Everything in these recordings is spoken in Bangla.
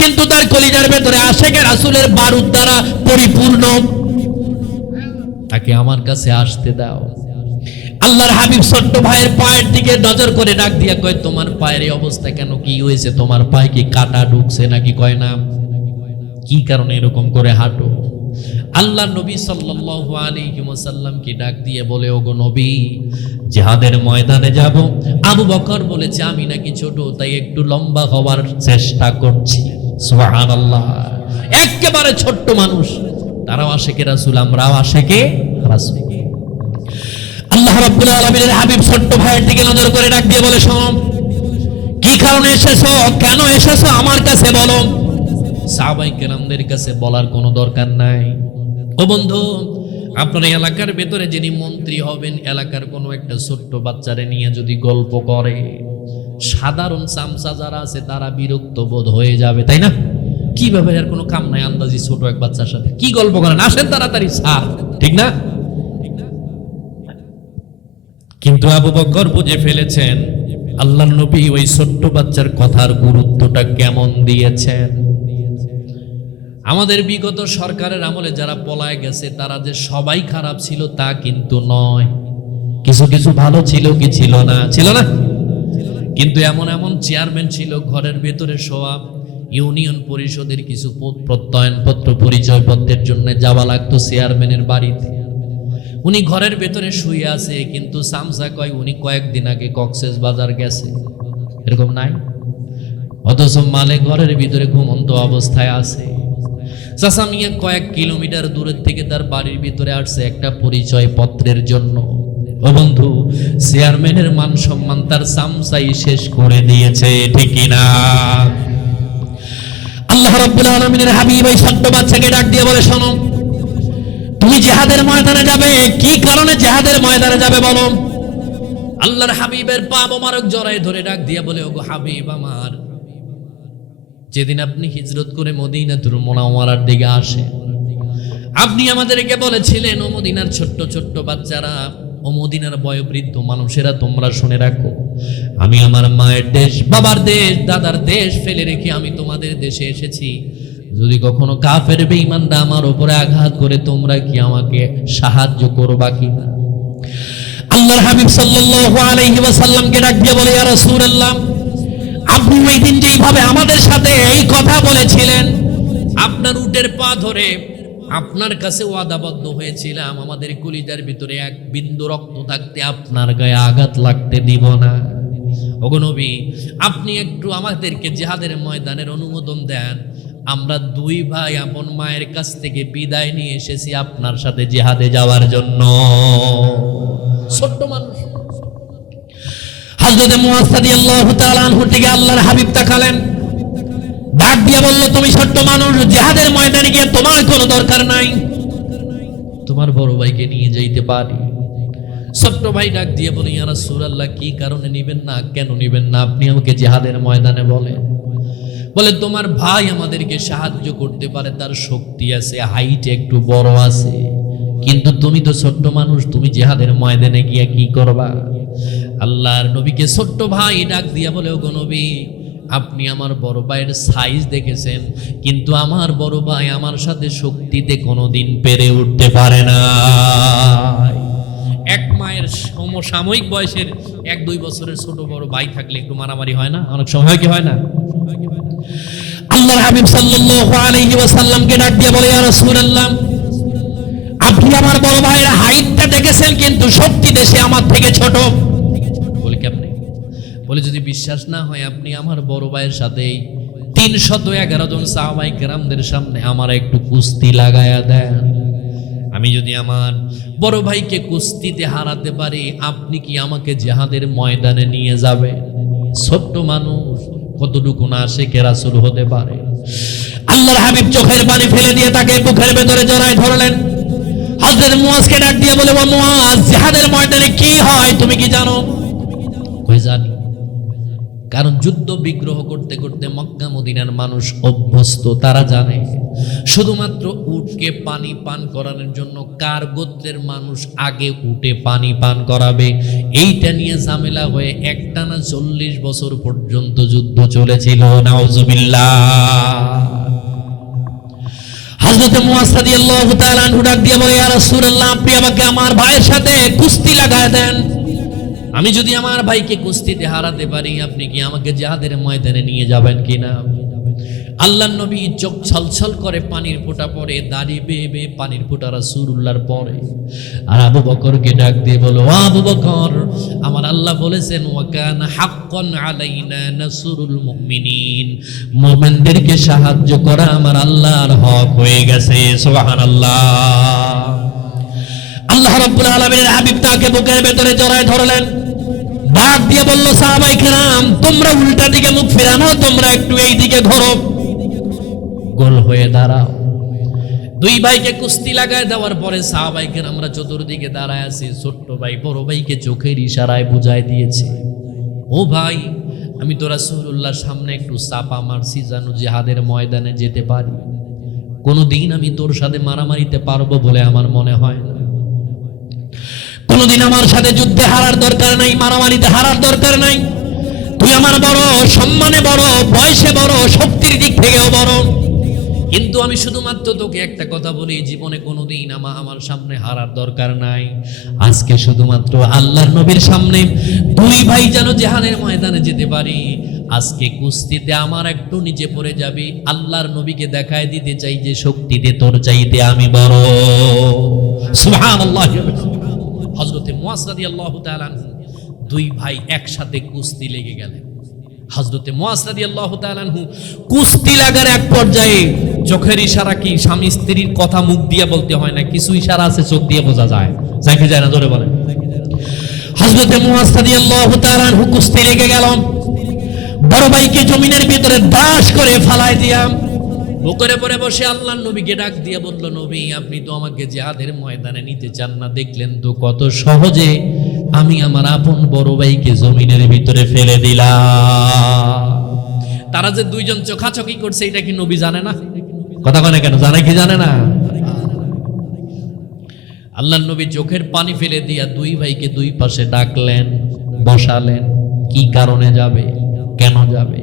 কিন্তু তার কলিজার ভেতরে আশেকে রাসূলের বারুদ দ্বারা পরিপূর্ণ। তাকে আমার কাছে আসতে দাও। আল্লাহর হাবিব ছোট্ট ভাইয়ের পায়ের দিকে নজর করে ডাক দিয়া কয়, তোমার পায়ের এই অবস্থা কেন? কি হয়েছে? তোমার পায়ে কি কাটা ঢুকছে নাকি? কয় না। কি কারণে এরকম করে হাঁটো? আল্লাহ নবী সাল্লাল্লাহু আলাইহি ওয়াসাল্লাম কি ডাক দিয়ে বলে, ওগো নবী, জিহাদের ময়দানে যাব। আবু বকর বলেছে আমি নাকি ছোট, তাই একটু লম্বা হওয়ার চেষ্টা করছি। সুবহানাল্লাহ, একেবারে ছোট্ট মানুষ, তারাও আশেকে রাসূল, আমরাও আশেকে রাসূল। আল্লাহ রাব্বুল আলামিনের হাবিব ছোট্ট ভাইয়ের দিকে নজর করে ডাক দিয়ে বলে, শোনো, কি কারণে এসেছো, কেন এসেছো আমার কাছে বলো। সাহাবায়ে কেরামদের কাছে বলার কোনো দরকার নাই। ও বন্ধু, আপনার এলাকার ভেতরে যিনি মন্ত্রী হবেন, এলাকার কোনো একটা ছোট্ট বাচ্চারে নিয়ে যদি গল্প করে, সাধারণ চামচা যারা আছে তারা বিরক্ত বোধ হয়ে যাবে, তাই না? কিভাবে, এর কোনো কাম নাই, আন্দাজি ছোট এক বাচ্চার সাথে কি গল্প করেন, আসেন তাড়াতাড়ি স্যার, ঠিক না? কিন্তু আবু বকর বুঝে ফেলেছেন আল্লাহর নবী ওই ছোট্ট বাচ্চার কথার গুরুত্বটা কেমন দিয়েছেন। আমাদের বিগত সরকারের আমলে যারা পলায় গেছে তারা যে সবাই খারাপ ছিল তা কিন্তু নয়, কিছু কিছু ভালো ছিল, কি ছিল না? ছিল না? কিন্তু এমন এমন চেয়ারম্যান ছিল, ঘরের ভেতরে শোয়া, ইউনিয়ন পরিষদের কিছু প্রত্যয়নপত্র, পরিচয়পত্রের জন্য যাওয়া লাগতো চেয়ারম্যানের বাড়িতে। উনি ঘরের ভেতরে শুয়ে আছে, কিন্তু সামসা কয় উনি কয়েকদিন আগে কক্সেস বাজার গেছে, এরকম নাই? অথচ মালে ঘরের ভিতরে ঘুমন্ত অবস্থায় আছে। চাচা মিয়া কয়েক কিলোমিটার দূরের থেকে তার বাড়ির ভিতরে আসছে একটা পরিচয় পত্রের জন্য। ও বন্ধু, চেয়ারম্যানের মান সম্মান তার সামসাই শেষ করে দিয়েছে, ঠিক না? আল্লাহ রাব্বুল আলামিনের হাবিব এই ছোট্ট বাচ্চাকে ডাক দিয়ে বলে, শোনো, তুমি জিহাদের ময়দানে যাবে, কি কারণে জিহাদের ময়দানে যাবে বলো। আল্লাহর হাবিবের পা মোবারক জড়ায় ধরে ডাক দিয়ে বলে, ওগো হাবিব আমার, যেদিন আপনি হিজরত করে মদিনাতুল মুনাওয়ারার দিকে আসেন, আপনি আমাদেরকে বলেছিলেন, ও মদিনার ছোট্ট ছোট্ট বাচ্চারা, ও মদিনার বয়োবৃদ্ধ মানুষেরা, তোমরা শুনে রাখো, আমি আমার মায়ের দেশ, বাবার দেশ, দাদার দেশ ফেলে রেখে আমি তোমাদের দেশে এসেছি। যদি কখনো কাফের বেঈমানরা আমার উপরে আঘাত করে, তোমরা কি আমাকে সাহায্য করবা কিনা? আল্লাহর হাবিব সাল্লাল্লাহু আলাইহি ওয়াসাল্লামকে ডাক দিয়ে বলে, ইয়া রাসূলুল্লাহ, আপনি ওই দিন যেইভাবে আমাদের সাথে এই কথা বলেছিলেন, আপনার উটের পা ধরে আপনার কাছে ওয়াদাবদ্ধ হয়েছিলাম, আমাদের কলিজার ভিতরে এক বিন্দু রক্ত থাকতে আপনার গায়ে আঘাত লাগতে দিব না। ওগো নবী, আপনি একটু আমাদেরকে জিহাদের ময়দানের অনুমোদন দেন। আমরা দুই ভাই আপন মায়ের কাছ থেকে বিদায় নিয়ে এসেছি আপনার সাথে জিহাদে যাওয়ার জন্য। ছোট্ট মানুষ। হযরত মুআয রাদিয়াল্লাহু তাআলা আনহু থেকে আল্লাহর হাবিব তাকালেন, ডাক দিয়ে বলল, তুমি ছোট্ট মানুষ, জিহাদের ময়দানে গিয়ে তোমার কোনো দরকার নাই, তোমার বড় ভাইকে নিয়ে যাইতে পারি। ছোট্ট ভাই ডাক দিয়ে বলে, ইয়া রাসূলুল্লাহ, কি কারণে নিবেন না, কেন নিবেন না, আপনি আমাকে জিহাদের ময়দানে বলেন। বলে, তোমার ভাই আমাদেরকে সাহায্য করতে পারে, তার শক্তি আছে, হাইট একটু বড় আছে, কিন্তু তুমি তো ছোট্ট মানুষ, তুমি জিহাদের ময়দানে গিয়ে কি করবা? আল্লাহর নবীকে ছোট্ট ভাই ডাক দিয়া বলে, ওগো নবী, আপনি আমার বড় ভাইয়ের সাইজ দেখেছেন, কিন্তু আমার বড় ভাই আমার সাথে শক্তিতে কোনোদিন পেরে উঠতে পারে না। এক মায়ের সমসাময়িক বয়সের 1-2 বছরের ছোট বড় ভাই থাকলে একটু মারামারি হয় না? অনেক সময় কি হয় না? আল্লাহর হাবিব সাল্লাল্লাহু আলাইহি ওয়াসাল্লামকে ডাক দিয়ে বলে, ইয়া রাসূলুল্লাহ, আপনি আমার বড় ভাইয়ের হাইটটা দেখেছেন, কিন্তু শক্তি দেশে আমার থেকে ছোট। বলে, কেমনে? বলে, যদি বিশ্বাস না হয় আপনি আমার বড় ভাইয়ের সাথে 311 জন সাহাবায়ে কেরামদের সামনে আমার একটু কুস্তি লাগায়া দেন। আমি যদি আমার বড় ভাইকে কুস্তিতে হারাতে পারি, আপনি কি আমাকে জিহাদের ময়দানে নিয়ে যাবেন? ছোট্ট মানুষ, কতটুকু না আশিকে রাসূল হতে পারে। আল্লাহর হাবিব চোখের পানি ফেলে দিয়ে তাকে বুকের ভেতরে জড়ায় ধরলেন। হযরত মুআযকে ডাক দিয়ে বলে, ও মুআয, জিহাদের ময়দানে কি হয় তুমি কি জানো? কই জানি, কারণ যুদ্ধ বিগ্রহ করতে করতে মক্কা মদিনার মানুষ অভ্যস্ত, তারা জানে শুধুমাত্র উটকে পানি পান করানোর জন্য কার গোত্রের মানুষ আগে উটে পানি পান করাবে, এইটা নিয়ে ঝামেলা হয়ে একটানা 40 বছর পর্যন্ত যুদ্ধ চলেছিল। নাউজুবিল্লাহ। হযরত মুআজ রাদিয়াল্লাহু তাআলা আনহু ডাক দিয়ে বলে, ইয়া রাসূলুল্লাহ, আপনি আমাকে আমার ভাইয়ের সাথে কুস্তি লাগায় দেন। আমি যদি আমার ভাইকে কুস্তিতে হারাতে পারি, আপনি কি আমাকে জিহাদের ময়দানে নিয়ে যাবেন কিনা? আল্লাহর নবী চোখ ছলছল করে পানির ফোঁটা পড়ে, দাঁড়িয়ে বেয়ে বেয়ে পানির ফোঁটা রাসূলুল্লাহর পরে। আর আবু বকরকে ডাক দিয়ে বলো, আবু বকর, আমার আল্লাহ বলেছেন, ওয়া কানা হাক্কান আলাইনা নাসরুল মুমিনিন, মুমিনদেরকে সাহায্য করা আমার আল্লাহর হক হয়ে গেছে। সুবহানাল্লাহ। আল্লাহ রাব্বুল আলামিনের হাবিব তাকে বুকের ভেতরে জড়ায় ধরলেন, ডাক দিয়ে বলল, সাহাবায়ে কেরাম, তোমরা উল্টা দিকে মুখ ফিরানো, তোমরা একটু এই দিকে ঘোরো, গোল হয়ে দাঁড়াও। দুই ভাইকে কুস্তি লাগায় দেওয়ার পরে সাহাবায়ে কেরামরা চতুর্দিকে দাঁড়ায় আছে। ছোট্ট ভাই বড় ভাইকে চোখের ইশারায় বুঝায় দিয়েছে, ও ভাই, আমি তো রাসূলুল্লাহর সামনে একটু চাপা মারছি যেন জিহাদের ময়দানে যেতে পারি। কোনোদিন আমি তোর সাথে মারামারিতে পারবো বলে আমার মনে হয় না। কোনোদিন আমার সাথে যুদ্ধে হারার দরকার নাই, মারামারিতে হারার দরকার নাই। তুই আমার বড়, সম্মানে বড়, বয়সে বড়, শক্তির দিক থেকেও বড়, কিন্তু আমি শুধুমাত্র তোকে একটা কথা বলি, জীবনে কোনোদিন আমার সামনে হারার দরকার নাই। আজকে শুধুমাত্র আল্লাহর নবীর সামনে দুই ভাই যেন জিহাদের ময়দানে যেতে পারি। আজকে কুস্তিতে আমার একটু নিচে পড়ে যাবি, আল্লাহর নবীকে দেখায় দিতে চাই যে শক্তিতে তোর চাইতে আমি বড়। সুবহানাল্লাহ। হযরতে মুআজ রাদিয়াল্লাহু তাআলা আনহু দুই ভাই একসাথে কুস্তি লেগে গেলেন। হযরতে মুআজ রাদিয়াল্লাহু তাআলা আনহু কুস্তি লাগার এক পর্যায়ে চোখের ইশারা, কি স্বামী স্ত্রীর কথা মুখ দিয়ে বলতে হয় না, কিছু ইশারা আছে চোখ দিয়ে বোঝা যায়, যাকে যায় না, জোরে বলেন। হযরতে মুআজ রাদিয়াল্লাহু তাআলা আনহু কুস্তি লেগে গেল, বড় ভাইকে জমিনের ভিতরে দাস করে ফালায় দিয়া বুকের উপরে বসে আল্লাহর নবীকে ডাক দিয়ে বলল, নবী, আপনি তো আমাকে জিহাদের ময়দানে নিতে চান না, দেখলেন তো কত সহজে আমি আমার আপন বড় ভাইকে জমিনের ভিতরে ফেলে দিলাম। তারা যে দুইজন চোখাচোখি করছে, এটা কি নবী জানে না? কথা কয় না কেন? জানে কি জানে না? আল্লাহর নবী চোখের পানি ফেলে দিয়া দুই ভাইকে দুই পাশে ডাকলেন, বসালেন। কি কারণে যাবে, কেন যাবে?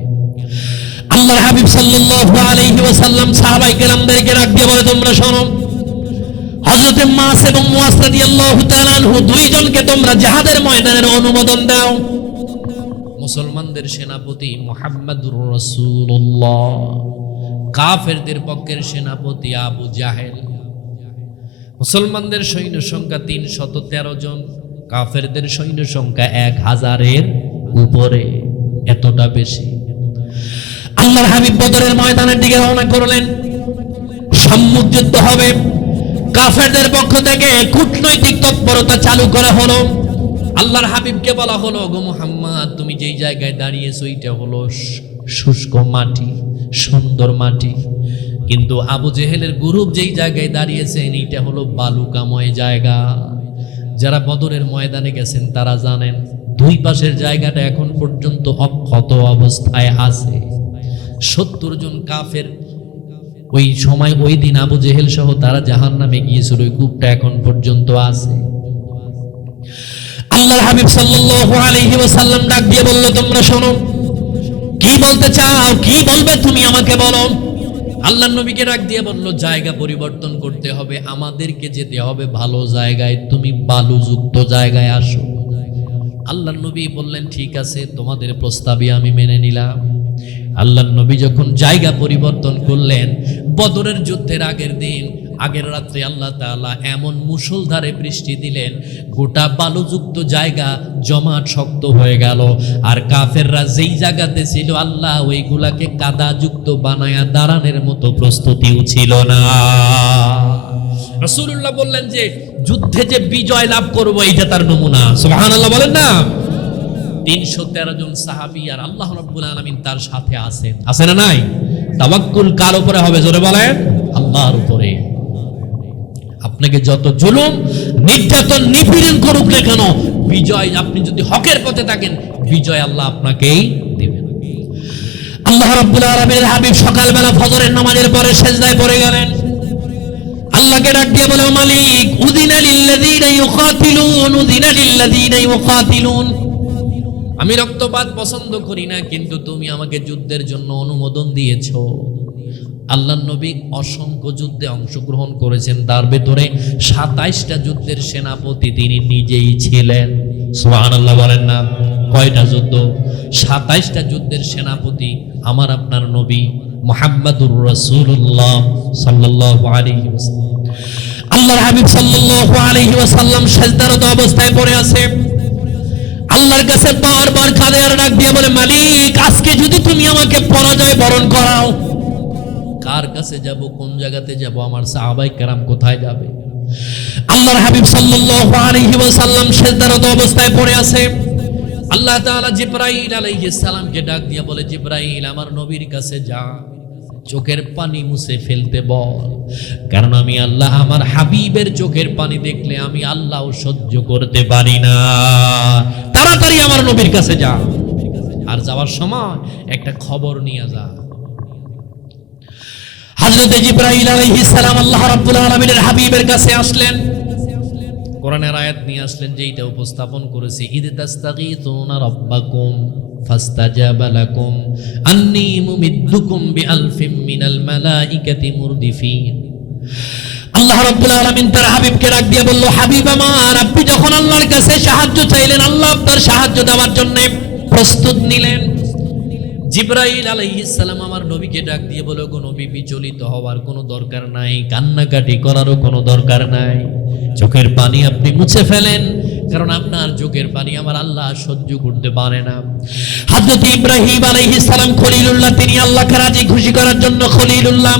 আল্লাহর হাবিব সাল্লাল্লাহু আলাইহি ওয়াসাল্লাম সাহাবায়ে কেরামদেরকে ডাক দিয়ে বলে, তোমরা শোনো, হযরতে মুআজ এবং মুআজ রাদিয়াল্লাহু তাআলা আনহু দুইজনকে তোমরা জিহাদের ময়দানের অনুমোদন দাও। মুসলমানদের সেনাপতি মুহাম্মদুর রাসূলুল্লাহ, কাফেরদের পক্ষের সেনাপতি আবু জাহেল। মুসলমানদের সৈন্য সংখ্যা 313 জন, কাফেরদের সৈন্য সংখ্যা 1000-এর উপরে, এতটা বেশি। আল্লাহর হাবিব বদরের ময়দানের দিকে রওনা করলেন। সম্মুখ যুদ্ধ হবে। কাফেরদের পক্ষ থেকে কূটনৈতিক তৎপরতা চালু করা হলো। আল্লাহর হাবিবকে বলা হলো, গো মুহাম্মদ, তুমি যেই জায়গায় দাঁড়িয়েছো এটা হলো শুষ্ক মাটি, সুন্দর মাটি, কিন্তু আবু জেহেলের গ্রুপ যেই জায়গায় দাঁড়িয়েছেন এটা হলো বালুকাময় জায়গা। যারা বদরের ময়দানে গেছেন তারা জানেন দুই পাশের জায়গাটা এখন পর্যন্ত অক্ষত অবস্থায় আছে। 70 জন কাফের ওই সময়, ওই দিন আবু জেহেল সহ তারা জাহান্নামে গিয়েছিল, ওই কূপটা এখন পর্যন্ত আছে। আল্লাহর হাবিব সাল্লাল্লাহু আলাইহি ওয়াসাল্লাম ডাক দিয়ে বলল, তোমরা শোনো, কি বলতে চাও, কি বলবে তুমি আমাকে বলো। আল্লাহর নবীকে ডাক দিয়ে বলল, জায়গা পরিবর্তন করতে হবে, আমাদেরকে যেতে হবে ভালো জায়গায়, তুমি বালুযুক্ত জায়গায় আসো। আল্লাহর নবী বললেন, ঠিক আছে, তোমাদের প্রস্তাবই আমি মেনে নিলাম। আল্লাহর নবী যখন জায়গা পরিবর্তন করলেন, বদরের যুদ্ধের আগের দিন, আগের রাত্রে আল্লাহ তাআলা এমন মুষলধারে বৃষ্টি দিলেন, গোটা বালুযুক্ত জায়গা জমাট শক্ত হয়ে গেল। আর কাফেররা যেই জায়গাতে ছিল, আল্লাহ ওইগুলাকে কাদাযুক্ত বানায়া দাঁড়ানোর মতো প্রস্তুতিও ছিল না। রাসূলুল্লাহ বললেন যে যুদ্ধে যে বিজয় লাভ করবো, এইটা তার নমুনা। সুবহানাল্লাহ বলেন না? 313 জন সাহাবী আর আল্লাহ রাব্বুল আলামিন তার সাথে আছেন, আছে না নাই? তাওয়াক্কুল কার উপরে হবে, জোরে বলেন? আল্লাহর উপরে। আপনাকে যত জুলুম, নির্যাতন, নিপীড়ন করুক না কেন, বিজয়, আপনি যদি হকের পথে থাকেন, বিজয় আল্লাহ আপনাকেই দেবেন। আল্লাহ রাব্বুল আলামিনের হাবিব সকালবেলা ফজরের নামাজের পরে সিজদায় পড়ে গেলেন। আল্লাহকে ডাক দিয়ে বলে, মালিক, উযিনা লিল্লাযীনা ইউকাতিলুন, উযিনা লিল্লাযীনা ইউকাতিলুন। আমি রক্তপাত পছন্দ করি না, কিন্তু তুমি আমাকে যুদ্ধের জন্য অনুমোদন দিয়েছো। আল্লাহর নবী অসংখ্য যুদ্ধে অংশগ্রহণ করেছেন, তার ভেতরে 27টা যুদ্ধের সেনাপতি তিনি নিজেই ছিলেন। সুবহানাল্লাহ বলেন না? কয়টা যুদ্ধ? 27টা যুদ্ধের সেনাপতি আমার আপনার নবী মুহাম্মাদুর রাসূলুল্লাহ সাল্লাল্লাহু আলাইহি ওয়াসাল্লাম। আল্লাহর হাবিব সাল্লাল্লাহু আলাইহি ওয়াসাল্লাম সিজদারত অবস্থায় পড়ে আছে, আল্লাহর কাছে বারবার কাঁদে আর ডাক দিয়ে বলে, মালিক আজকে যদি তুমি আমাকে পরাজয় বরণ করাও, কার কাছে যাব, কোন জায়গাতে যাব, আমার সাহাবায়ে কেরাম কোথায় যাবে? আল্লাহর হাবিব সাল্লাল্লাহু আলাইহি ওয়াসাল্লাম সিজদারত অবস্থায় পড়ে আছে। আল্লাহ তাআলা জিবরাইল আলাইহিস সালামকে ডাক দিয়ে বলে, জিবরাইল আমার নবীর কাছে যা, চোখের পানি মুছে ফেলতে বল, কারণ আমি আল্লাহ আমার হাবিবের চোখের পানি দেখলে আমি আল্লাহও সহ্য করতে পারি না। তাড়াতাড়ি আমার নবীর কাছে যা, আর যাওয়ার সময় একটা খবর নিয়ে যা। হযরত জিবরাইল আলাইহিস সালাম আল্লাহ রাব্বুল আলামিনের হাবিবের কাছে আসলেন, কোরআনের আয়াত নিয়ে আসলেন, যেটা উপস্থাপন করেছে, ইদ তাস্তাগীথুনা রাব্বাকুম ফাস্তাজাবা লাকুম আন্নী মুমিদ্দুকুম বিআলফিম মিনাল মালাইকাতি মুরদিফিন। আল্লাহ রাব্বুল আলামিন তার হাবিবকে ডাক দিয়ে বলল, হাবিব আমার, আপনি যখন আল্লাহর কাছে সাহায্য চাইলেন, আল্লাহ আপনার সাহায্য দেওয়ার জন্য প্রস্তুত নিলেন। জিবরাইল আলাইহিস সালাম আমার নবীকে ডাক দিয়ে বলে, গো নবী, বিচলিত হওয়ার কোনো দরকার নাই, কান্নাকাটি করারও কোনো দরকার নাই, চোখের পানি আপনি মুছে ফেলেন, কারণ আপনার চোখের পানি আমার আল্লাহ সহ্য করতে পারে না। হযরত ইব্রাহিম আলাইহিস সালাম খলিলুল্লাহ, তিনি আল্লাহকে রাজি খুশি করার জন্য খলিলুল্লাহ।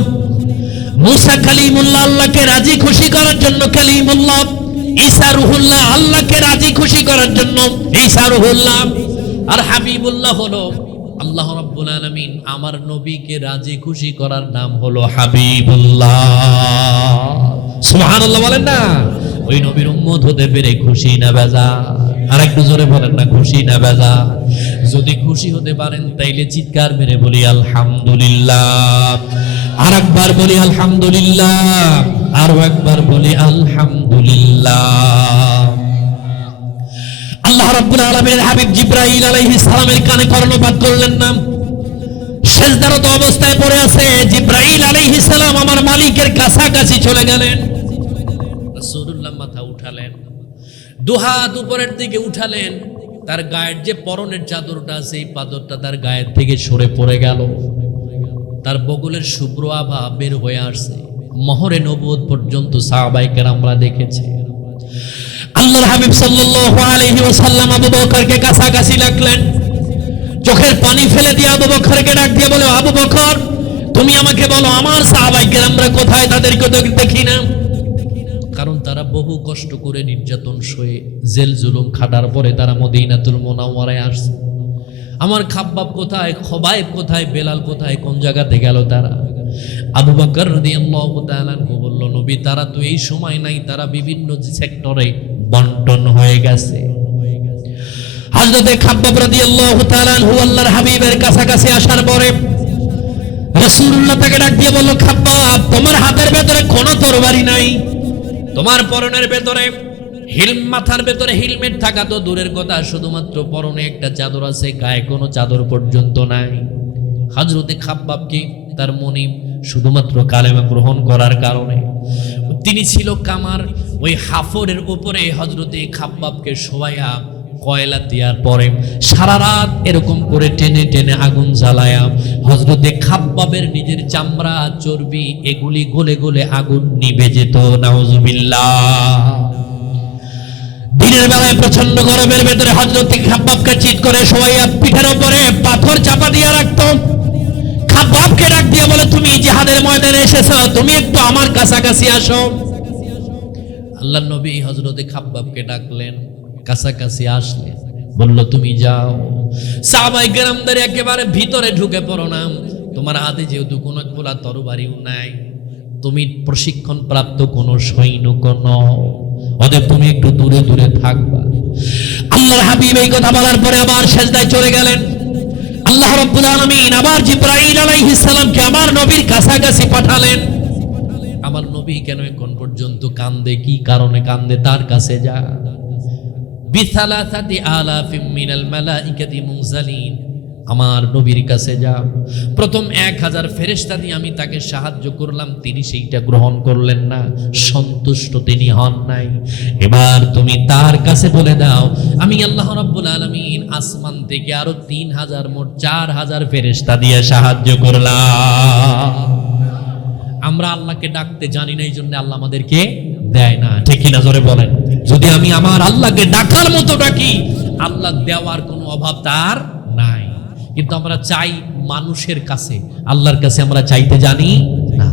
মুসা কালিমুল্লাহ, আল্লাহকে রাজি খুশি করার জন্য কালিমুল্লাহ। ঈসা রূহুল্লাহ, আল্লাহকে রাজি খুশি করার জন্য ঈসা রূহুল্লাহ। আর হাবিবুল্লাহ হলো আল্লাহ রাব্বুল আলামিন আমার নবীকে রাজি খুশি করার নাম হলো হাবিবুল্লাহ। সুবহানাল্লাহ বলেন না? ওই নবীর উম্মত হতে পেরে খুশি না বেজার? আর একটু জোরে বলেন না, খুশি না বেজার? যদি খুশি হতে পারেন তাইলে চিৎকার মেরে বলি আলহামদুলিল্লাহ। আর একবার বলি আলহামদুলিল্লাহ, আরো একবার বলি আলহামদুলিল্লাহ। আল্লাহ রাব্বুল আলামিনের হাবিব জিবরাইল আলাইহিস সালামের কানে কর্ণপাত করলেন না, সিজদারত অবস্থায় পড়ে আছে। জিবরাইল আলাইহিস সালাম আমার মালিকের কাছাকাছি চলে গেলেন। রাসূলুল্লাহ মাথা উঠালেন, দুহাত উপরের দিকে উঠালেন, তার গায়ের যে পরনের চাদরটা আছে এই চাদরটা তার গায়ের থেকে সরে পড়ে গেল, তার বগলের শুভ্র আভা বের হয়ে আসছে, মহরে নবুয়ত পর্যন্ত সাহাবায়ে কেরামরা দেখেছে। আল্লাহর হাবিব সাল্লাল্লাহু আলাইহি ওয়াসাল্লাম আবু বকরকে কাছাকাছি রাখলেন, চোখের পানি ফেলে দিয়ে আবু বকরকে ডাক দিয়ে বলে, আবু বকর তুমি আমাকে বলো আমার সাহাবায়ে কেরামরা কোথায়? তাদেরকে তো দেখি না। কারণ তারা বহু কষ্ট করে নির্যাতন সয়ে জেল জুলুম খাটার পরে তারা মদিনাতুল মুনাওয়ারায় আসছে। আমার খাব্বাব কোথায়, খবাইব কোথায়, বেলাল কোথায়, কোন জায়গাতে গেল তারা? আবু বকর রাদিয়াল্লাহু তাআলা বলল, নবী তারা তো এই সময় নাই, তারা বিভিন্ন সেক্টরে বন্টন হয়ে গেছে। হযরতে খাব্বাব রাদিয়াল্লাহু তাআলা আল্লাহর হাবিবের কাছাকাছি আসার পরে রাসূলুল্লাহ তাকে ডাক দিয়ে বলল, খাব্বাব তোমার হাতের ভেতরে কোনো তরবারি নাই, তোমার পরনের ভেতরে মাথার ভেতরে হেলমেট থাকা তো দূরের কথা, শুধুমাত্র পরনে একটা চাদর আছে, গায়ে কোনো চাদর পর্যন্ত নাই। হযরতে খাব্বাবকে তার মনিব শুধুমাত্র কালেমা গ্রহণ করার কারণে তিনি ছিল কামার, ওই হাফরের উপরে হযরতে খাব্বাবকে শোয়াইয়া কয়লা দেওয়ার পরে সারা রাত এরকম করে টেনে টেনে আগুন জ্বালায়া হযরতে খাব্বাবের নিজের চামড়া চর্বি এগুলি গলে গলে আগুন নিভে যেত। নাউজুবিল্লাহ। দিনের বেলায় প্রচন্ড গরমের ভেতরে হযরতে খাব্বাবকে চিৎ করে শোয়াইয়া পিঠের উপরে পাথর চাপা দিয়ে রাখত। খাব্বাবকে ডাক দিয়ে বলে, তুমি জিহাদের ময়দানে এসেছো, তুমি একটু আমার কাছাকাছি আসো। আল্লাহর নবী হযরতে খাব্বাবকে ডাকলেন, কাছাকাছি আসলে বলল, তুমি যাও, সাহাবায়ে কেরামদের একেবারে ভিতরে ঢুকে পড়ো না, তোমার হাতে যেহেতু কোনো খোলা তরবারিও নাই, তুমি প্রশিক্ষণ প্রাপ্ত কোনো সৈনিক নও, অতএব তুমি একটু দূরে দূরে থাকবা। আল্লাহর হাবিব এই কথা বলার পরে আবার সিজদায় চলে গেলেন। আল্লাহ রাব্বুল আলামিন আবার জিবরাইল আলাইহিস সালামকে আমার নবীর কাছাকাছি পাঠালেন। আমার নবী কেন এখন পর্যন্ত কান্দে, কি কারণে কান্দে, তার কাছে যা। বিসালাসাতি আলাফিম মিনাল মালাইকাতি মুনজালিন, আমার নবীর কাছে যাও। প্রথম 1000 ফেরেশতা দিয়ে আমি তাকে সাহায্য করলাম, তিনি সেইটা গ্রহণ করলেন না, সন্তুষ্ট তিনি হন নাই। এবার তুমি তার কাছে বলে দাও আমি আল্লাহ রাব্বুল আলামিন আসমান থেকে আরো 3000 মোট 4000 ফেরেশতা দিয়ে সাহায্য করলাম। আমরা আল্লাহকে ডাকতে জানি না, এই জন্য আল্লাহ আমাদেরকে দেয় না। ঠিক কিনা জোরে বলেন? যদি আমি আমার আল্লাহকে ডাকার মতো ডাকি, আল্লাহ দেওয়ার কোনো অভাব তার নাই। কিন্তু আমরা চাই মানুষের কাছে, আল্লাহর কাছে আমরা চাইতে জানি না।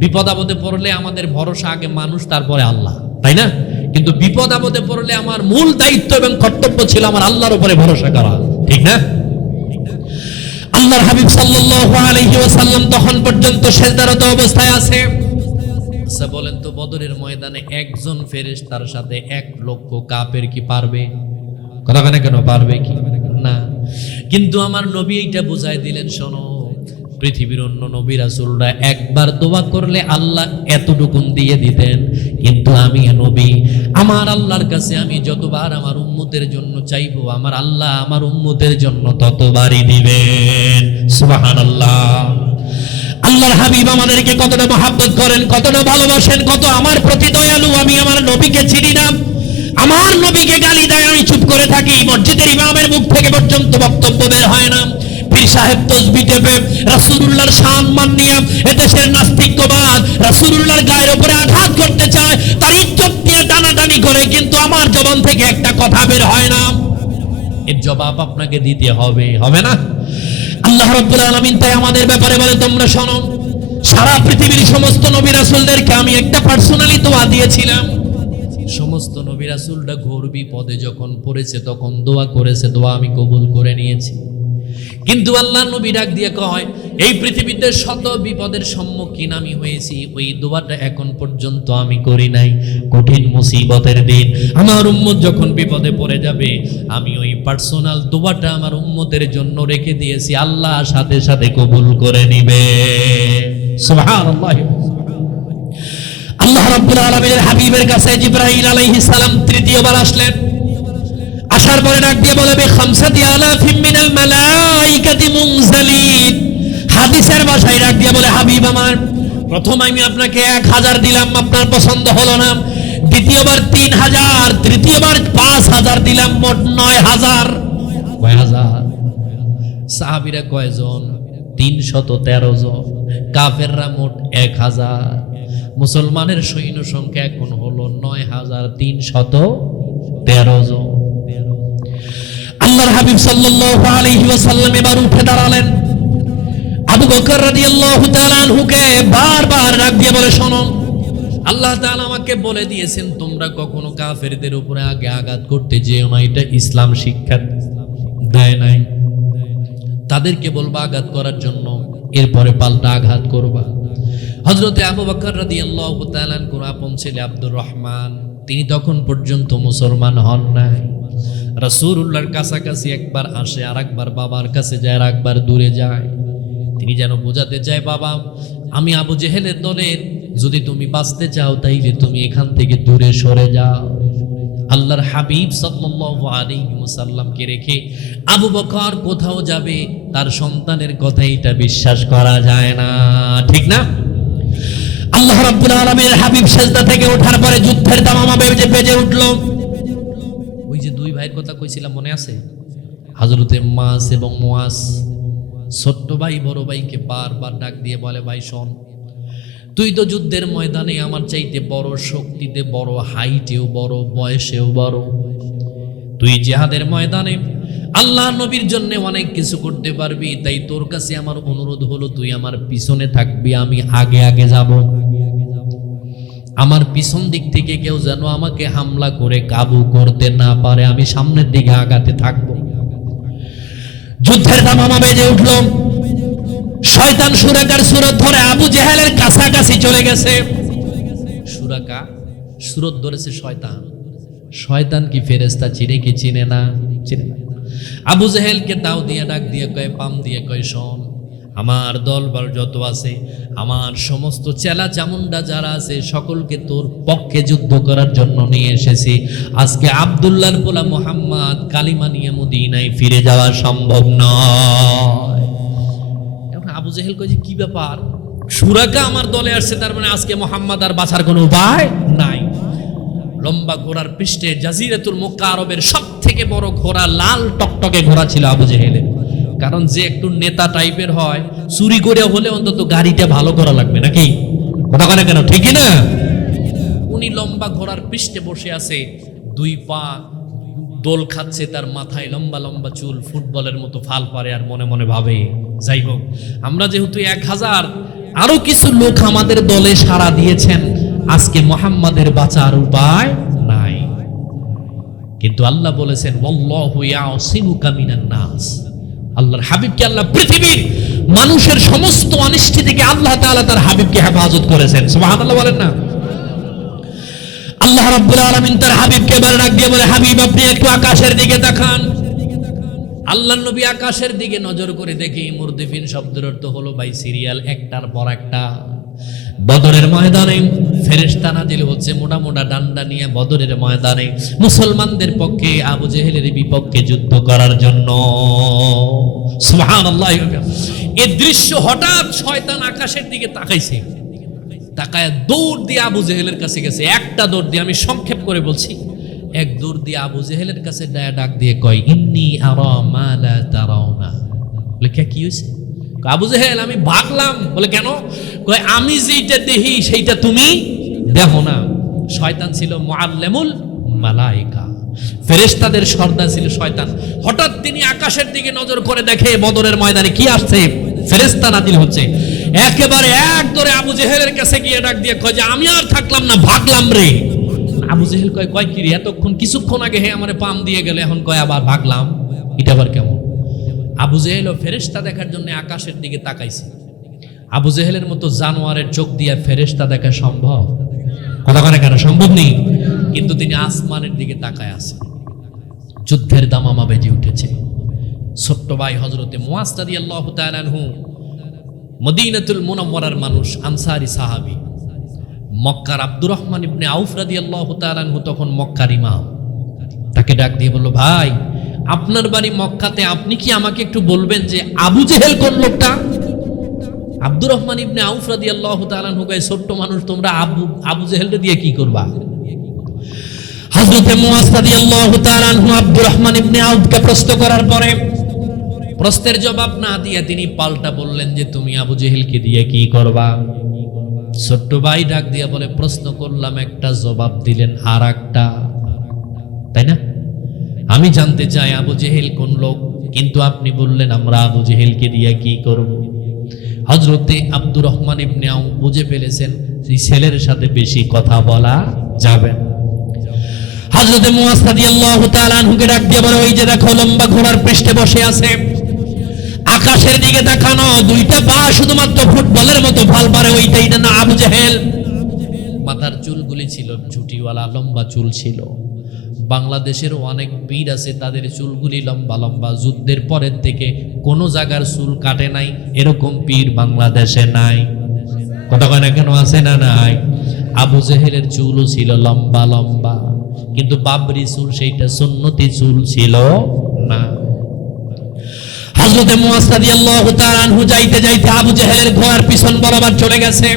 বিপদ আপদে পড়লে আমাদের ভরসা আগে মানুষ, তারপরে আল্লাহ, তাই না? কিন্তু বিপদ আপদে পড়লে আমার মূল দায়িত্ব এবং কর্তব্য ছিল আমার আল্লাহর উপরে ভরসা করা, ঠিক না? আল্লাহর হাবিব সাল্লাল্লাহু আলাইহি ওয়াসাল্লাম তখন পর্যন্ত সিজদারত অবস্থায় আছে। আচ্ছা বলেন তো, বদরের ময়দানে একজন ফেরেশতার সাথে 1 লক্ষ কাফের কি পারবে? কথা কেন পারবে কি না? কিন্তু আমার নবী এইটা বুঝাই দিলেন, শোনো, পৃথিবীর অন্য নবী রাসূলরা একবার দোয়া করলে আল্লাহ এতটুকুন দিয়ে দিতেন, কিন্তু আমি নবী, আমার আল্লাহর কাছে আমি যতবার আমার উম্মতের জন্য চাইবো, আমার আল্লাহ আমার উম্মতের জন্য ততবারই দিবেন। সুবহানাল্লাহ। আল্লাহর হাবিব আমাদেরকে কতটা মহব্বত করেন, কতটা ভালোবাসেন, কত আমার প্রতি দয়ালু। আমি আমার নবীকে চিনি না, আমার নবীকে গালি দেয় আমি চুপ করে থাকি, মসজিদের ইমামের মুখ থেকে পর্যন্ত বক্তব্য বের হয় না। পীর সাহেব তসবিহ টেপে রাসূলুল্লাহর সম্মান নিয়ে এদেশের নাস্তিকবাদ রাসূলুল্লাহর গায়ের উপরে আঘাত করতে চায়, তার ইজ্জত নিয়ে টানাটানি করে, কিন্তু আমার জবান থেকে একটা কথা বের হয় না। এর জবাব আপনাকে দিতে হবে, হবে না? আল্লাহ রাব্বুল আলামিন তাই আমাদের ব্যাপারে বলে, তোমরা শোনো, সারা পৃথিবীর সমস্ত নবী রাসূলদেরকে আমি একটা পার্সোনালি দোয়া দিয়েছিলাম। সমস্ত নবী রাসূলরা ঘোর বিপদে যখন পড়েছে তখন দোয়া করেছে, দোয়া আমি কবুল করে নিয়েছি। কিন্তু আল্লাহ নবী ডাক দিয়ে কয়, এই পৃথিবীতে শত বিপদের সম্মুখীন আমি হয়েছি, ওই দোয়াটা এখন পর্যন্ত আমি করি নাই। কঠিন মুসিবতের দিন আমার উম্মত যখন বিপদে পড়ে যাবে, আমি ওই পার্সোনাল দোয়াটা আমার উম্মতের জন্য রেখে দিয়েছি, আল্লাহ সাথে সাথে কবুল করে নিবে। সুবহানাল্লাহ। আল্লাহ রাব্বুল আলামিনের হাবিবের কাছে জিবরাইল আলাইহিস সালাম তৃতীয়বার আসলেন। আসার পরে ডাক দিয়ে বলে, বিখামসাতি আলাফিন মিনাল মালাইকাতি মুনজালিন। হাদিসের ভাষায় ডাক দিয়ে বলে, হাবিব আমার, প্রথম আমি আপনাকে 1000 দিলাম, আপনার পছন্দ হলো না। দ্বিতীয়বার 3000, তৃতীয়বার 5000 দিলাম, মোট 9000। কয় হাজার? সাহাবীরা কয়জন? 313 জন। কাফেররা মোট 1000। মুসলমানের সৈন্য সংখ্যা এখন হলো 9313 জন। আল্লাহর হাবিব সাল্লাল্লাহু আলাইহি ওয়াসাল্লাম এবার উঠে দাঁড়ালেন। আবু বকর রাদিয়াল্লাহু তাআলা আনহুকে বারবার ডাক দিয়ে বলে, শোনো, আল্লাহ তাআলা আমাকে বলে দিয়েছেন তোমরা কখনো কাফেরদের উপরে আগে আঘাত করতে যেও না, এটা ইসলাম শিক্ষা দেয় নাই। তাদেরকে বলবা আঘাত করার জন্য, এরপরে পাল্টা আঘাত করবা। হযরতে আবু বকর রাদিয়াল্লাহু তাআলা আনহুর আপন ছেলে আব্দুর রহমান, তিনি তখন পর্যন্ত মুসলমান হন নাই। রাসূলুল্লাহর কাছাকাছি একবার আসে, আর একবার বাবার কাছে যায়, আর একবার দূরে যায়। তিনি যেন বোঝাতে চায়, বাবা, আমি আবু জেহেলের দলের, যদি তুমি বাঁচতে চাও তাইলে তুমি এখান থেকে দূরে সরে যাও। আল্লাহর হাবিব সাল্লাল্লাহু আলাইহি ওয়াসাল্লামকে রেখে আবু বকর কোথাও যাবে, তার সন্তানের কথা এটা বিশ্বাস করা যায় না, ঠিক না? আল্লাহ রাব্বুল আলামিনের হাবিব সিজদা থেকে ওঠার পরে যুদ্ধের দামামা বেজে উঠল। ওই যে 2 ভাইয়ের কথা কইছিলাম, মনে আছে? হযরতে মাস এবং মুয়াস। ছোট্ট ভাই বড় ভাইকে বারবার ডাক দিয়ে বলে, ভাই শোন, তুই তো যুদ্ধের ময়দানে আমার চাইতে বড়, শক্তিতে বড়, হাইটেও বড়, বয়সেও বড়। তুই জিহাদের ময়দানে আল্লাহ নবীর জন্য অনেক কিছু করতে পারবি, তাই তোর কাছে আমার অনুরোধ হলো তুই আমার পিছনে থাকবি, আমি আগে আগে যাব। আমার পিছন দিক থেকে কেউ যেন আমাকে হামলা করে কাবু করতে না পারে, আমি সামনের দিকে আগাতে থাকবো। যুদ্ধের দামামা বেজে উঠল। শয়তান সুরাকার সুরত ধরে আবু জেহেলের কাছাকাছি চলে গেছে। সুরাকা সুরত ধরেছে শয়তান। শয়তান কি ফেরেশতা চিনে কি চিনে না? চিনে না। আবু জেহেলকে দাও দিয়ে ডাক দিয়ে কয়, পাম দিয়ে কয়, শোন, আমার দলবল যত আছে, আমার সমস্ত চেলা চামুন্ডা যারা আছে, সকলকে তোর পক্ষে যুদ্ধ করার জন্য নিয়ে এসেছি। আজকে আব্দুল্লাহর পোলা মুহাম্মদ কালিমা নিয়ে মদিনায় ফিরে যাওয়া সম্ভব নয়। এখন আবু জেহেল কয় যে কি ব্যাপার, শুরাকা আমার দলে আসছে, তার মানে আজকে মোহাম্মদ আর বাঁচার কোনো উপায় নাই। লম্বা ঘোড়ার পৃষ্ঠে জাজিরাতুল মক্কা আরবের সব থেকে বড় ঘোড়া, লাল টকটকে ঘোড়া ছিল আবু জেহেলের। কারণ যে একটু নেতা টাইপের হয়, চুরি করে হলে অন্তত গাড়িটা ভালো করা লাগবে নাকি, কথা বলে কেন, ঠিকই না? উনি লম্বা ঘোড়ার পৃষ্ঠে বসে আছে, দুই পা দোল খাচ্ছে, তার মাথায় লম্বা লম্বা চুল, ফুটবলের মতো ফাল পারে, আর মনে মনে ভাবে যাই হোক আমরা যেহেতু 1000 আরো কিছু লোক আমাদের দলে সাড়া দিয়েছেন, আজকে মুহাম্মাদের বাঁচার উপায় নাই। কিন্তু আল্লাহ বলেছেন ওয়াল্লাহু ইয়াসিমুকা মিনান নাস, আল্লাহর হাবিবকে আল্লাহ পৃথিবীর মানুষের সমস্ত অনিষ্টি থেকে আল্লাহ তাআলা তার হাবিবকে হেফাজত করেছেন। সুবহানাল্লাহ বলেন না? আল্লাহ রাব্বুল আলামিন তার হাবিবকে এবার ডাক দিয়ে বলে, হাবিব আপনি একটু আকাশের দিকে তাকান। আল্লাহর নবী আকাশের দিকে নজর করে দেখি মুরদিফিন শব্দের অর্থ হলো ভাই সিরিয়াল, একটার পর একটা। বদরের ময়দানে ফেরেশতা নাজিল হচ্ছে মোটা মোটা ডান্ডা নিয়ে, বদরের ময়দানে মুসলমানদের পক্ষে আবু জেহেলের বিপক্ষে যুদ্ধ করার জন্য। সুবহানাল্লাহ। এই দৃশ্য হঠাৎ শয়তান আকাশের দিকে তাকাইছে, তাকায় দৌড় দিয়ে আবু জেহেলের কাছে গেছে। একটা দৌড় দিয়ে, আমি সংক্ষেপ করে বলছি, এক দৌড় দিয়ে আবু জেহেলের কাছে ডাক দিয়ে কয় ইন্নী আরা মা লা তারাউনা। বলে কি হয়েছে? আবু জেহেল আমি ভাগলাম। বলে কেন? কয় আমি যেটা দেখি সেইটা তুমি দেখো না। শয়তান ছিল মুআল্লিমুল মালায়েকা, ফেরেশতাদের সর্দার ছিল শয়তান। হঠাৎ তিনি আকাশের দিকে নজর করে দেখে বদরের ময়দানে কি আসছে, ফেরেশতা নাজিল হচ্ছে। একেবারে এক দৌড়ে আবু জেহেলের কাছে গিয়ে ডাক দিয়ে কয় যে আমি আর থাকলাম না, ভাগলাম রে। আবু জেহেল কয় কি রে, এতক্ষণ কিছুক্ষণ আগে হে আমারে পাম দিয়ে গেলে, এখন কয় আবার ভাগলাম, এটা আবার কেমন? আবু জেহেল ও ফেরেশতা দেখার জন্য আকাশের দিকে তাকাইছে। আবু জেহেলের মতো জানোয়ারের চোখ দিয়ে ফেরেশতা দেখা সম্ভব? কথা বলে কেন, সম্ভব নেই। কিন্তু তিনি আসমানের দিকে তাকায় আছে। যুদ্ধের দামামা বেজে উঠেছে। ছোট্ট ভাই হযরতে মুআজ রাদিয়াল্লাহু তাআলা আনহু, মদিনাতুল মুনাওয়ারার মানুষ, আনসারী সাহাবী। মক্কার আব্দুর রহমান ইবনে আউফ রাদিয়াল্লাহু তাআলা আনহু তখন মক্কার ইমাম। তাকে ডাক দিয়ে বলল, ভাই আপনার বাড়ি মক্কাতে, আপনি কি আমাকে একটু বলবেন যে আবু জেহেল কোন লোকটা? আব্দুর রহমান ইবনে আউফ রাদিয়াল্লাহু তাআলা আনহু কয়, ছোট্ট মানুষ তোমরা আবু জেহেলকে দিয়ে কি করবা? হযরতে মুআজ রাদিয়াল্লাহু তাআলা আনহু আব্দুর রহমান ইবনে আউফকে প্রশ্ন করার পরে প্রশ্নের জবাব না দিয়ে তিনি পাল্টা বললেন যে তুমি আবু জেহেলকে দিয়ে কি করবা? ছোট্ট ভাই ডাক দিয়ে বলে, প্রশ্ন করলাম একটা, জবাব দিলেন আর একটা, তাই না? আমি জানতে চাই আবু জেহেল কোন লোক, কিন্তু আপনি বললেন আমরা আবু জেহেলকে দিয়ে কি করব? হযরতে আব্দুর রহমান ইবনে আউফ বুঝে ফেলেছেন এই ছেলের সাথে বেশি কথা বলা যাবে না। হযরতে মুআজ রাদিয়াল্লাহু তাআলা আনহুকে ডাক দিয়ে বলে, ওই যে দেখো লম্বা ঘোড়ার পৃষ্ঠে বসে আছে, আকাশের দিকে তাকানো, দুইটা পা শুধুমাত্র ফুটবলের মতো ফাল পারে, ওইটাই না আবু জেহেল। মাথার চুলগুলি ছিল ঝুটিওয়ালা, লম্বা চুল ছিল। বাংলাদেশের অনেক পীর আছে, তাদের চুলগুলি লম্বা লম্বা, যুদ্ধের পরের থেকে কোনো জায়গার চুল কাটে নাই, এরকম পীর বাংলাদেশে নাই। কথা কয় না কেন, আছে না নাই? আবু জেহেলের চুলও ছিল লম্বা লম্বা, কিন্তু বাবরি চুল, সেইটা সুন্নতি চুল ছিল না। হযরতে মুআজ রাদিয়াল্লাহু তাআলা আনহু যাইতে যাইতে আবু জেহেলের ঘোড়ার পিছন বরাবর চলে গেছে।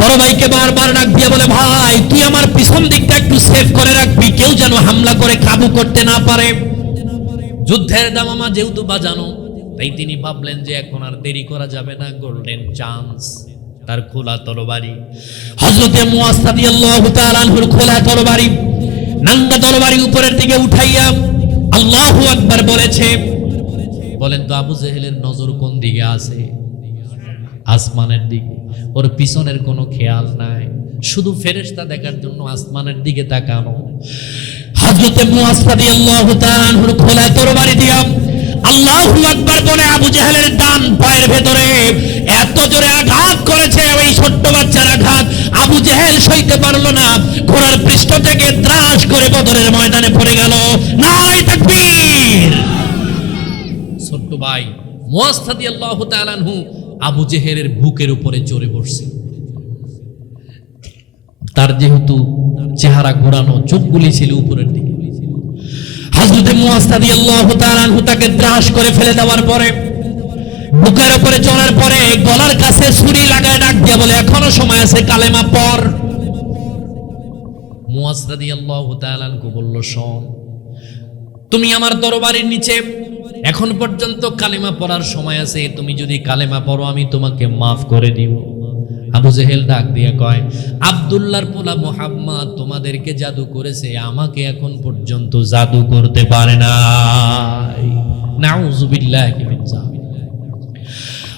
বড় ভাইকে বারবার ডাক দিয়ে বলে, ভাই তুই আমার পিছন দিকটা একটু সেভ করে রাখবি, কেউ যেন হামলা করে কাবু করতে না পারে। যুদ্ধের দামামা যেহেতু বাজানো, তাই তিনি ভাবলেন যে এখন আর দেরি করা যাবে না, গোল্ডেন চান্স। তার খোলা তরবারি, হযরতে মুআজ রাদিয়াল্লাহু তাআলা আনহুর খোলা তরবারি, নাঙ্গা তরবারি উপরের দিকে উঠাইয়া আল্লাহু আকবার বলেছে। বলেন তো আবু জেহেলের নজর কোন দিকে আছে? আসমানের দিকে। ওর পিছনের কোনো খেয়াল নাই, শুধু ফেরেশতা দেখার জন্য আসমানের দিকে তাকানো। হযরতে মুআজ রাদিয়াল্লাহু তাআলা আনহুর খোলা তরবারি দিয়া আল্লাহু আকবার বলে আবু জেহেলের ডান পায়ের ভেতরে এত জোরে আঘাত করেছে, ওই ছোট্ট বাচ্চার আঘাত আবু জেহেল সইতে পারলো না, ঘোড়ার পৃষ্ঠ থেকে ত্রাস করে বদরের ময়দানে পড়ে গেল। নারে তাকবীর! ছোট্ট ভাই মুআজ রাদিয়াল্লাহু তাআলা আনহু আবু জেহেলের বুকের উপরে জোরে বসছে। তার যেহেতু চেহারা ঘোরানো, চোখগুলি ছিল উপরের দিকে। হযরত মুআজ রাদিয়াল্লাহু তাআলা আনহু তাকে ত্রাস করে ফেলে দেওয়ার পরে বুকের উপরে চড়ার পরে গলার কাছে ছুরি লাগায় ডাক দিয়ে বলে, এখনো সময় আছে, কালেমা পড়। মুআজ রাদিয়াল্লাহু তাআলা আনহু বলল, শোন, তুমি আমার দরবারের নিচে, এখন পর্যন্ত কালেমা পড়ার সময় আছে, তুমি যদি কালেমা পড়ো আমি তোমাকে মাফ করে দিব। আবু জেহেল ডাক দিয়ে কয়, আব্দুল্লাহর পোলা মুহাম্মদ তোমাদেরকে জাদু করেছে, আমাকে এখন পর্যন্ত জাদু করতে পারে না। নাউযুবিল্লাহি মিন যালিক।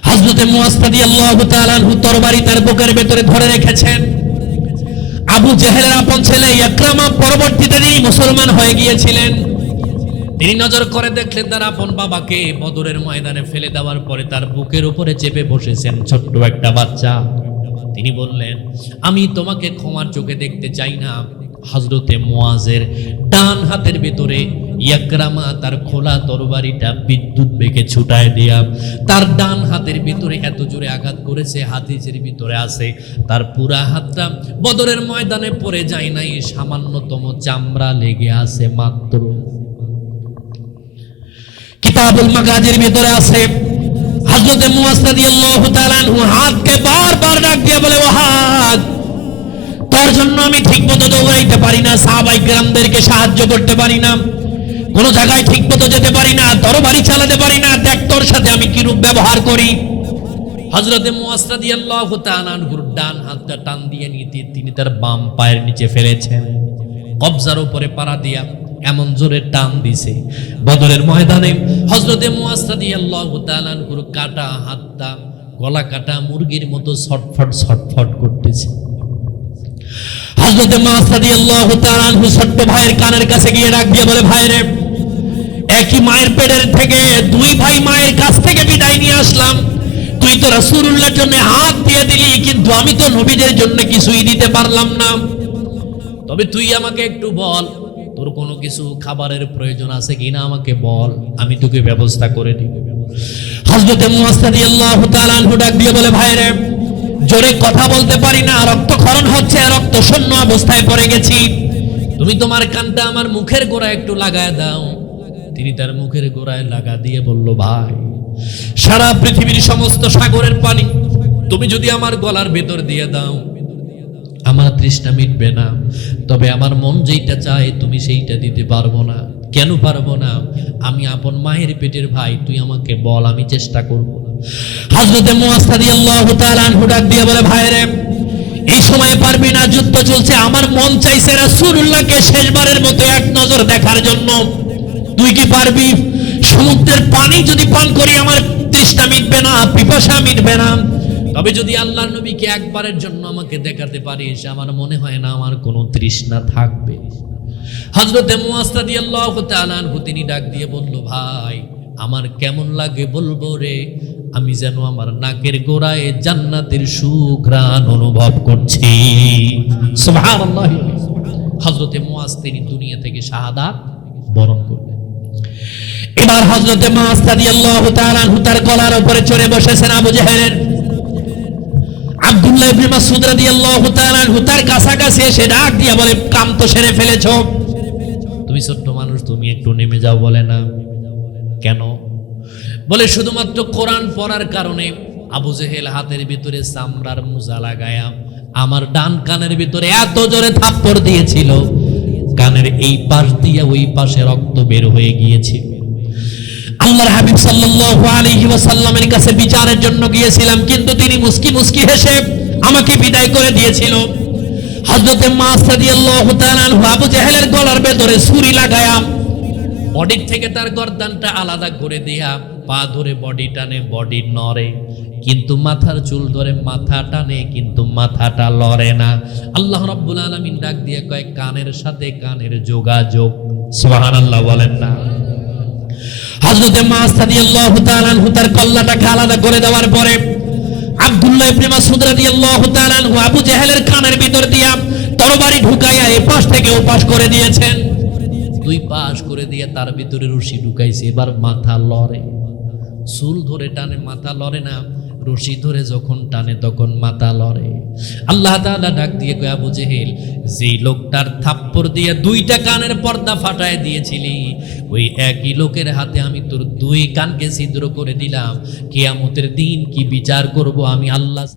হযরত মুআজ রাদিয়াল্লাহু তাআলা আনহু তরবারি তার বুকের ভেতরে ধরে রেখেছেন। আবু জেহেলের আপন ছেলে ইকরামা পরবর্তীতে তিনি মুসলমান হয়ে গিয়েছিলেন। তিনি নজর করে দেখলেন তার আপন বাবাকে বদরের ময়দানে ফেলে দেওয়ার পরে তার বুকের উপরে চেপে বসেছেন ছোট্ট একটা বাচ্চা। তিনি বললেন, আমি তোমাকে ক্ষমার চোখে দেখতে চাই না। হযরতে মুআজের ডান হাতের ভিতরে ইকরামা তার খোলা তরবারিটা বিদ্যুৎ বেগে ছুটায় দিয়া তার ডান হাতের ভিতরে এত জোরে আঘাত করেছে, হাদিসের ভিতরে আছে তার পুরা হাতটা বদরের ময়দানে পড়ে যায় নাই, সামান্যতম চামড়া লেগে আছে মাত্র। কিতাবুল মাগাজির ভিতরে আছে হযরত মুআজ রাদিয়াল্লাহু তাআলা আনহু হাতকে বারবার ডাক দিয়ে বলে, ও হাত, তোর জন্য আমি ঠিকমতো দৌড়াইতে পারি না, সাহাবায়ে কেরামদেরকে সাহায্য করতে পারি না, কোন জায়গায় ঠিকমতো যেতে পারি না, তরবারি চালাতে পারি না, দেখ তোর সাথে আমি কি রূপ ব্যবহার করি। হযরত মুআজ রাদিয়াল্লাহু তাআলা আনহুর ডান হাতটা টান দিয়ে নিয়ে তিনি তার বাম পায়ের নিচে ফেলেছেন, কবজার উপরে পাড়া দিয়া এমন জোরে টান দিছে বদরের ময়দানে হযরত মুআজ রাদিয়াল্লাহু তাআলা আনহুর কাটা হাতটা গলা কাটা মুরগির মতো ছটফট ছটফট করতেছে। হযরত মুআজ রাদিয়াল্লাহু তাআলা আনহু ছোট্ট ভাইয়ের কানের কাছে গিয়ে ডাক দিয়ে বলে, ভাইরে, একই মায়ের পেটের থেকে দুই ভাই মায়ের কাছ থেকে বিদায় নিয়ে আসলাম, তুই তো রাসূলুল্লাহর জন্য হাত দিয়ে দিলি, কিন্তু আমি তো নবীদের জন্য কিছুই দিতে পারলাম না। তবে তুই আমাকে একটু বল, তোর কোনো কিছু খাবারের প্রয়োজন আছে কিনা আমাকে বল, আমি তোকে ব্যবস্থা করে দিব। হযরত মুআজ রাদিয়াল্লাহু তাআলা আনহু ডাক দিয়ে বলে, ভাইরে, জোরে কথা বলতে পারি না, রক্তক্ষরণ হচ্ছে, রক্ত শূন্য অবস্থায় পড়ে গেছি, তুমি তোমার কানটা আমার মুখের গোড়ায় একটু লাগায় দাও। তিনি তার মুখের গোড়ায় লাগা দিয়ে বলল, ভাই, সারা পৃথিবীর সমস্ত সাগরের পানি তুমি যদি আমার গলার ভেতর দিয়ে দাও আমার তৃষ্ণা মিটবে না, তবে আমার মন যেইটা চায় তুমি সেইটা দিতে পারবো না। কেন পারবো না? আমি আপন মায়ের পেটের ভাই, তুই আমাকে বল, আমি চেষ্টা করব। হযরত মুআজ রাদিয়াল্লাহু তাআলা আনহু ডাক দিয়ে বলে, ভাইরে, এই সময়ে পারবি না, যুদ্ধ চলছে, আমার মন চাইছে রাসূলুল্লাহকে শেষবারের মতো এক নজর দেখার জন্য, তুই কি পারবি? সমুদ্রের পানি যদি পান করি আমার তৃষ্ণা মিটবে না, পিপাসা মিটবে না, তবে যদি আল্লাহর নবীকে একবারের জন্য আমাকে দেখাতে পারিস, আমার মনে হয় না আমার কোনো তৃষ্ণা থাকবে। হযরত মুআজ রাদিয়াল্লাহু তাআলা আনহু তিনি ডাক দিয়ে বলল, ভাই, আমার কেমন লাগে বলবো রে, আমি যেন আমার নাকের গোড়ায় জান্নাতের সুঘ্রাণ অনুভব করছি। সুবহানাল্লাহ। হযরত মুআজ তিনি দুনিয়া থেকে শাহাদাত বরণ করলেন। এবার হযরত মুআজ রাদিয়াল্লাহু তাআলা আনহু তার গলার উপরে চড়ে বসেছেন আবু জেহেলের। আব্দুল্লাহ ইবনে মাসউদ রাদিয়াল্লাহু তাআলা আনহু তার কাছাকাছি এসে ডাক দিয়ে বলে, কাম তো সেরে ফেলেছো, তুমি ছোট্ট মানুষ, তুমি একটু নেমে যাও। বলে, না। কেন? বলে, শুধুমাত্র কোরআন পড়ার কারণে আবু জেহেল হাতের ভিতরে চামড়ার মোজা লাগায়া আমার ডান কানের ভিতরে এত জোরে থাপ্পড় দিয়েছিল, কানের এই পাশ দিয়ে ওই পাশে রক্ত বের হয়ে গিয়েছিল। আল্লাহর হাবিব সাল্লাল্লাহু আলাইহি ওয়াসাল্লামের কাছে বিচারের জন্য গিয়েছিলাম, কিন্তু তিনি মুস্কি মুস্কি হেসে আমাকে বিদায় করে দিয়েছিল। হযরত মুআজ রাদিয়াল্লাহু তাআলা আনহু আবু জেহেলের গলার ভেতরে ছুরি লাগায়া বডি থেকে তার গর্দানটা আলাদা করে দিয়া পা ধরে বডি টানে, বডি নড়ে, কিন্তু মাথার চুল ধরে মাথা টানে, কিন্তু মাথাটা লড়ে না। আল্লাহ রাব্বুল আলামিন ডাক দিয়ে কয়, কানের সাথে কানের যোগাযোগ। সুবহানাল্লাহ বলেন না। হযরত মুআজ রাদিয়াল্লাহু তাআলা আনহু তার কল্লাটাকে আলাদা করে দেওয়ার পরে আব্দুল্লাহ ইবনে মাসউদ রাদিয়াল্লাহু তাআলা আনহু আবু জেহেলের কানের ভিতর দিয়া তরবারি ঢুকাইয়া এই পাশ থেকে ও পাশ করে দিয়েছেন। দুই পাশ করে দিয়ে তার ভিতরে রশি ঢুকাইছে। এবার মাথা লড়ে, চুল ধরে টানে, মাথা লড়ে না। রশি ধরে যখন টানে তখন মাথা লড়ে। আল্লাহ তাআলা ডাক দিয়ে কয়, আবু জেহেল, যেই লোকটার থাপ্পড় দিয়ে 2টা কানের পর্দা ফাটায় দিয়েছিলি, ওই একই লোকের হাতে আমি তোর 2 কানকে ছিদ্র করে দিলাম। কিয়ামতের দিন কি বিচার করব আমি আল্লাহ।